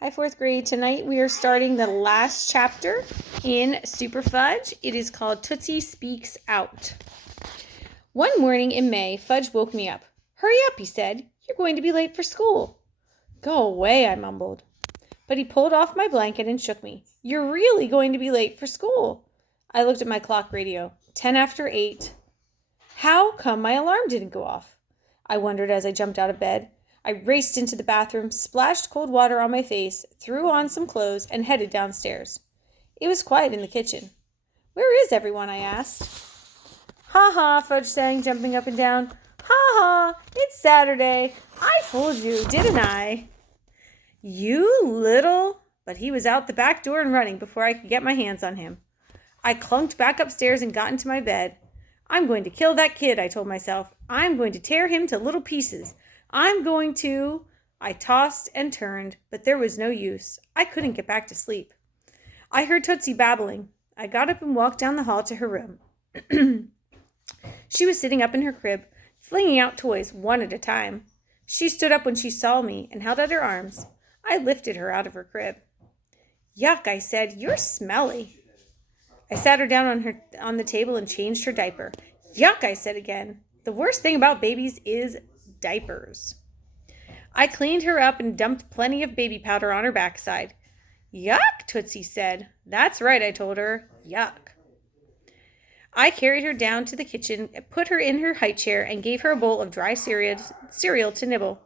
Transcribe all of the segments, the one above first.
Hi, fourth grade. Tonight we are starting the last chapter in Super Fudge. It is called Tootsie Speaks Out. One morning in May, Fudge woke me up. "Hurry up," he said. "You're going to be late for school." "Go away," I mumbled. But he pulled off my blanket and shook me. "You're really going to be late for school." I looked at my clock radio. 10 after 8. How come my alarm didn't go off? I wondered as I jumped out of bed. I raced into the bathroom, splashed cold water on my face, threw on some clothes, and headed downstairs. It was quiet in the kitchen. "Where is everyone?" I asked. "Ha ha," Fudge sang, jumping up and down. "Ha ha, it's Saturday. I fooled you, didn't I?" "You little..." But he was out the back door and running before I could get my hands on him. I clunked back upstairs and got into my bed. "I'm going to kill that kid," I told myself. "I'm going to tear him to little pieces. I'm going to..." I tossed and turned, but there was no use. I couldn't get back to sleep. I heard Tootsie babbling. I got up and walked down the hall to her room. She was sitting up in her crib, flinging out toys one at a time. She stood up when she saw me and held out her arms. I lifted her out of her crib. "Yuck," I said. "You're smelly." I sat her down on the table and changed her diaper. "Yuck," I said again. The worst thing about babies is diapers. I cleaned her up and dumped plenty of baby powder on her backside. "Yuck," Tootsie said. "That's right," I told her. "Yuck." I carried her down to the kitchen, put her in her high chair, and gave her a bowl of dry cereal to nibble.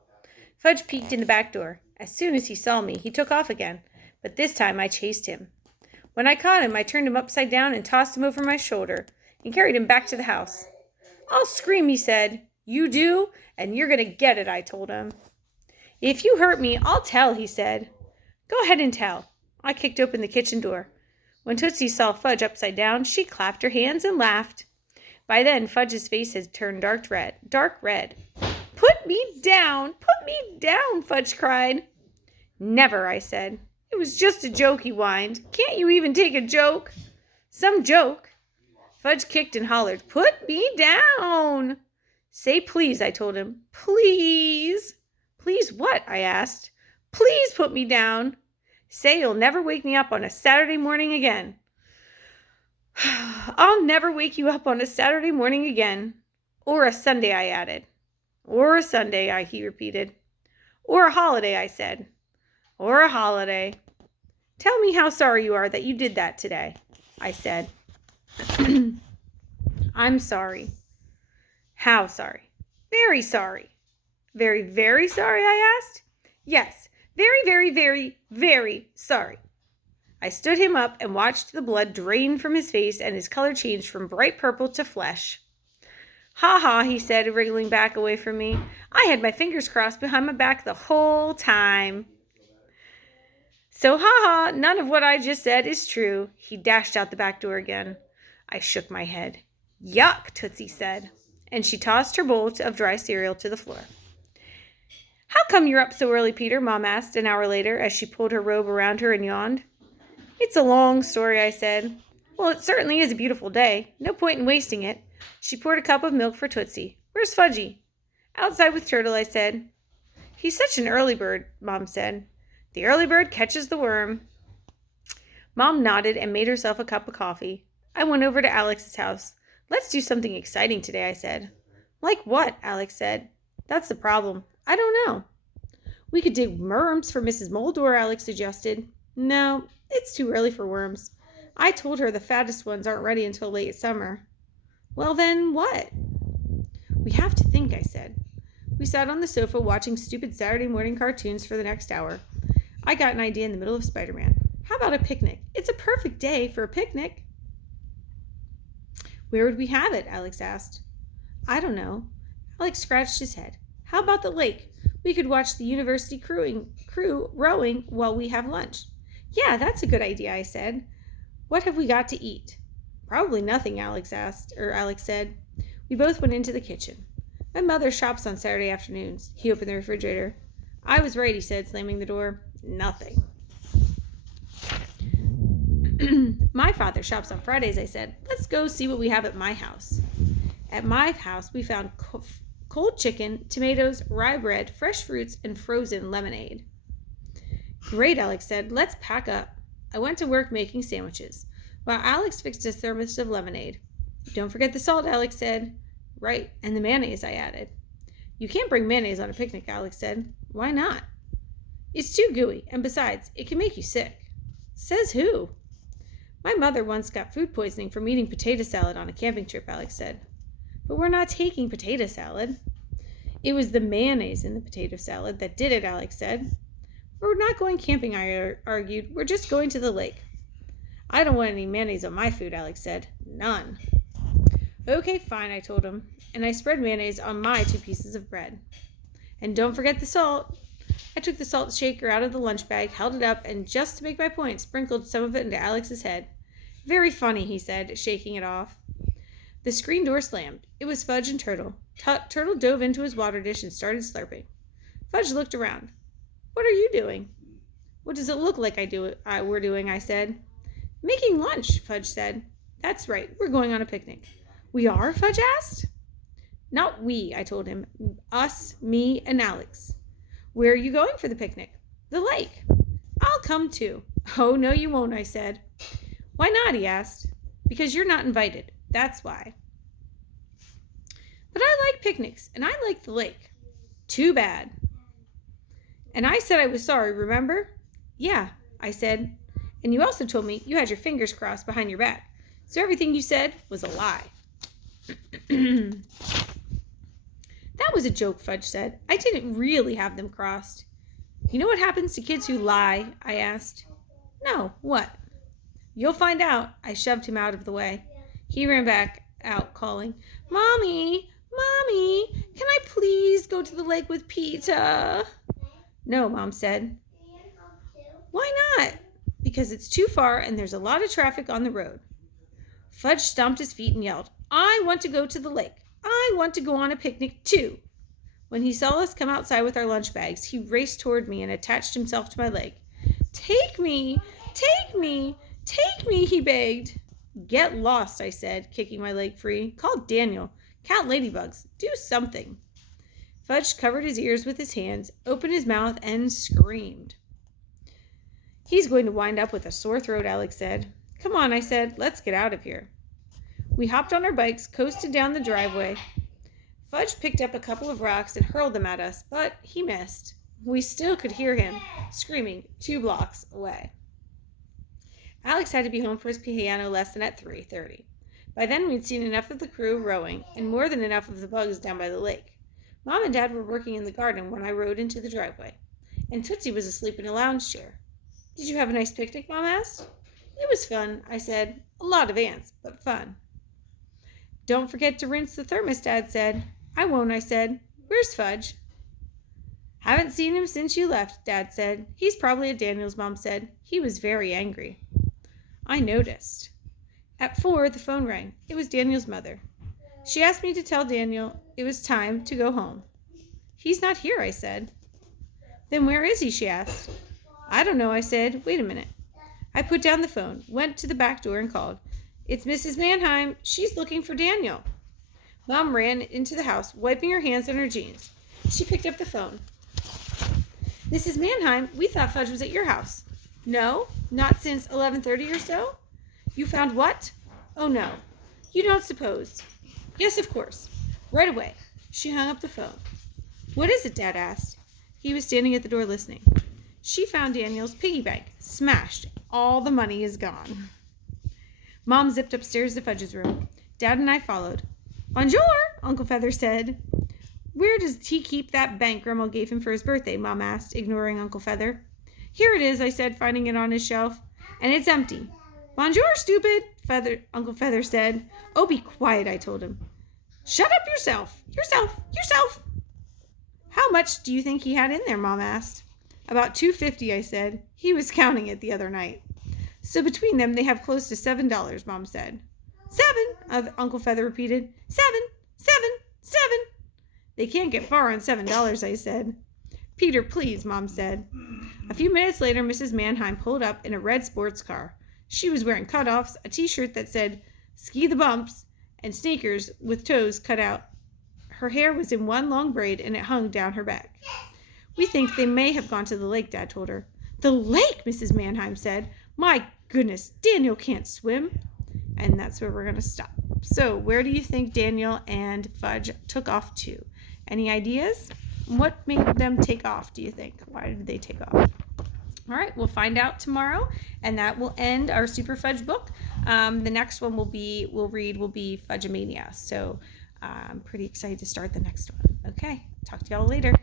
Fudge peeked in the back door. As soon as he saw me, he took off again, but this time I chased him. When I caught him, I turned him upside down and tossed him over my shoulder and carried him back to the house. "I'll scream," he said. "You do, and you're going to get it," I told him. "If you hurt me, I'll tell," he said. "Go ahead and tell." I kicked open the kitchen door. When Tootsie saw Fudge upside down, she clapped her hands and laughed. By then, Fudge's face had turned dark red. "Put me down! Put me down!" Fudge cried. "Never," I said. "It was just a joke," he whined. "Can't you even take a joke?" "Some joke." Fudge kicked and hollered, "Put me down!" "Say please," I told him. "Please." "Please what?" I asked. "Please put me down." "Say you'll never wake me up on a Saturday morning again." "I'll never wake you up on a Saturday morning again." "Or a Sunday," I added. "Or a Sunday," he repeated. "Or a holiday," I said. "Or a holiday." "Tell me how sorry you are that you did that today," I said. "I'm sorry." "How sorry?" "Very sorry." "Very, very sorry?" I asked. "Yes, very, very, very, very sorry." I stood him up and watched the blood drain from his face and his color change from bright purple to flesh. "Ha ha," he said, wriggling back away from me. "I had my fingers crossed behind my back the whole time." "So ha ha, none of what I just said is true." He dashed out the back door again. I shook my head. "Yuck," Tootsie said, and she tossed her bowl of dry cereal to the floor. "How come you're up so early, Peter?" Mom asked an hour later as she pulled her robe around her and yawned. "It's a long story," I said. "Well, it certainly is a beautiful day. No point in wasting it." She poured a cup of milk for Tootsie. "Where's Fudgy?" "Outside with Turtle," I said. "He's such an early bird," Mom said. "The early bird catches the worm." Mom nodded and made herself a cup of coffee. I went over to Alex's house. "Let's do something exciting today," I said. "Like what?" Alex said. "That's the problem. I don't know." "We could dig worms for Mrs. Moldor," Alex suggested. "No, it's too early for worms. I told her the fattest ones aren't ready until late summer." "Well then, what?" "We have to think," I said. We sat on the sofa watching stupid Saturday morning cartoons for the next hour. I got an idea in the middle of Spider-Man. "How about a picnic? It's a perfect day for a picnic." "Where would we have it?" Alex asked. "I don't know." Alex scratched his head. "How about the lake? We could watch the university crew rowing while we have lunch." "Yeah, that's a good idea," I said. "What have we got to eat?" "Probably nothing," Alex said. We both went into the kitchen. "My mother shops on Saturday afternoons." He opened the refrigerator. "I was right," he said, slamming the door. "Nothing." "My father shops on Fridays," I said. "Let's go see what we have at my house." At my house, we found cold chicken, tomatoes, rye bread, fresh fruits, and frozen lemonade. Great, Alex said. Let's pack up. I went to work making sandwiches, while Alex fixed a thermos of lemonade. Don't forget the salt, Alex said. Right, and the mayonnaise, I added. You can't bring mayonnaise on a picnic, Alex said. Why not? It's too gooey, and besides, it can make you sick. Says who? My mother once got food poisoning from eating potato salad on a camping trip, Alex said. But we're not taking potato salad. It was the mayonnaise in the potato salad that did it, Alex said. We're not going camping, I argued. We're just going to the lake. I don't want any mayonnaise on my food, Alex said. None. Okay, fine, I told him, and I spread mayonnaise on my 2 pieces of bread. And don't forget the salt. I took the salt shaker out of the lunch bag, held it up, and just to make my point, sprinkled some of it into Alex's head. Very funny, he said, shaking it off. The screen door slammed. It was Fudge and Turtle. Turtle dove into his water dish and started slurping. Fudge looked around. What are you doing? What does it look like we're doing, I said. Making lunch, Fudge said. That's right, we're going on a picnic. We are? Fudge asked. Not we, I told him. Us, me, and Alex. Where are you going for the picnic? The lake. I'll come too. Oh, no, you won't, I said. Why not, he asked. Because you're not invited. That's why. But I like picnics, and I like the lake. Too bad. And I said I was sorry, remember? Yeah, I said. And you also told me you had your fingers crossed behind your back. So everything you said was a lie. That was a joke, Fudge said. I didn't really have them crossed. You know what happens to kids who lie? I asked. No, what? You'll find out. I shoved him out of the way. He ran back out, calling, Mommy, Mommy, can I please go to the lake with Peter? No, Mom said. Why not? Because it's too far and there's a lot of traffic on the road. Fudge stomped his feet and yelled, I want to go to the lake. I want to go on a picnic too. When he saw us come outside with our lunch bags, he raced toward me and attached himself to my leg. Take me, take me, take me, he begged. Get lost, I said, kicking my leg free. Call Daniel. Count ladybugs. Do something. Fudge covered his ears with his hands, opened his mouth, and screamed. He's going to wind up with a sore throat, Alex said. Come on, I said. Let's get out of here. We hopped on our bikes, coasted down the driveway. Fudge picked up a couple of rocks and hurled them at us, but he missed. We still could hear him screaming 2 blocks away. Alex had to be home for his piano lesson at 3:30. By then, we'd seen enough of the crew rowing and more than enough of the bugs down by the lake. Mom and Dad were working in the garden when I rode into the driveway, and Tootsie was asleep in a lounge chair. Did you have a nice picnic, Mom asked. It was fun, I said. A lot of ants, but fun. Don't forget to rinse the thermos, Dad said. I won't, I said. Where's Fudge? Haven't seen him since you left, Dad said. He's probably at Daniel's, Mom said. He was very angry. I noticed. At 4, the phone rang. It was Daniel's mother. She asked me to tell Daniel it was time to go home. He's not here, I said. Then where is he, she asked. I don't know, I said. Wait a minute. I put down the phone, went to the back door and called. It's Mrs. Mannheim. She's looking for Daniel. Mom ran into the house, wiping her hands on her jeans. She picked up the phone. Mrs. Mannheim, we thought Fudge was at your house. No, not since 11:30 or so? You found what? Oh, no. You don't suppose. Yes, of course. Right away. She hung up the phone. What is it, Dad asked. He was standing at the door listening. She found Daniel's piggy bank, smashed. All the money is gone. Mom zipped upstairs to Fudge's room. Dad and I followed. Bonjour, Uncle Feather said. Where does he keep that bank Grandma gave him for his birthday? Mom asked, ignoring Uncle Feather. Here it is, I said, finding it on his shelf. And it's empty. Bonjour, stupid, Uncle Feather said. Oh, be quiet, I told him. Shut up yourself. Yourself. How much do you think he had in there, Mom asked. About $2.50, I said. He was counting it the other night. So between them, they have close to $7, Mom said. 7, Uncle Feather repeated. 7. They can't get far on $7, I said. Peter, please, Mom said. A few minutes later, Mrs. Mannheim pulled up in a red sports car. She was wearing cutoffs, a t-shirt that said, Ski the Bumps, and sneakers with toes cut out. Her hair was in one long braid, and it hung down her back. We think they may have gone to the lake, Dad told her. "The lake," Mrs. Mannheim said. "My goodness, Daniel can't swim." And that's where we're going to stop. So where do you think Daniel and Fudge took off to? Any ideas? What made them take off, do you think? Why did they take off? All right, we'll find out tomorrow, and that will end our Super Fudge book. The next one we'll read will be Fudge-a-mania. So I'm pretty excited to start the next one. Okay, talk to y'all later.